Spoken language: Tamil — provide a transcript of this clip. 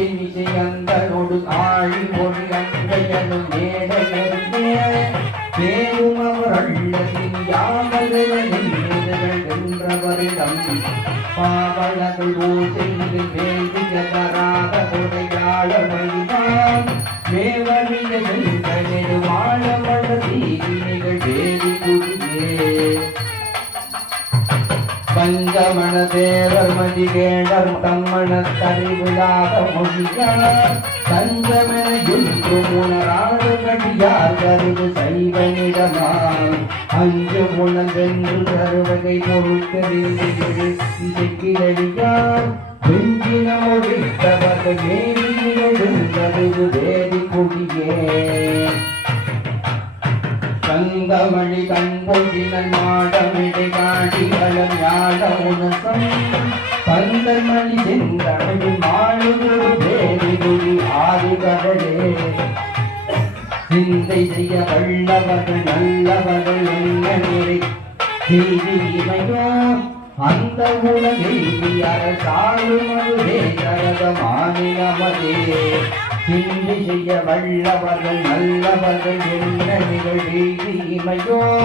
பூவினிசையந்தனோடு ஆழி மொழி அங்கையனும் தேரும் அவர் அள்ளத்தின் யாமல்களென்றவரிடம் பாவலர்கள் ஓசையில் வேண்டிய தராத கொடையாள மொழிதான் மேவழிய சென்ற நெடுவாழ மழ தீவினைகள் வேதி குடியே பஞ்சமண தேவர் மதிகேடர் தம்மண தறிவிழாத மொழியார் தஞ்சமென என்று உணராது கடியார் கருது சைவனிடமாம் அஞ்சு உணர்வென்று தருவகை பொருட்களில் இசைக்கிழடியார் வெஞ்சின மொழித்தவர்கள் மேலிடுவது வேதி குடியே கங்கமணி கண்பொழினன் மாடமிடை காடி வளம் யாழ உணசம் பந்தமணி செந்தமிழ் மாளுதொரு வேதிகுடி ஆதி கடலே சிந்தை செய்ய வல்லவர்கள் நல்லவர்கள் என்ன நிறை செய்திமையோ அந்த உலகை அரசாளும் அதுவே கரத மாநிலமதே சிந்தை செய்ய வல்லவர்கள் நல்லவர்கள் என்ன நிகழ்ச்சி இமையோ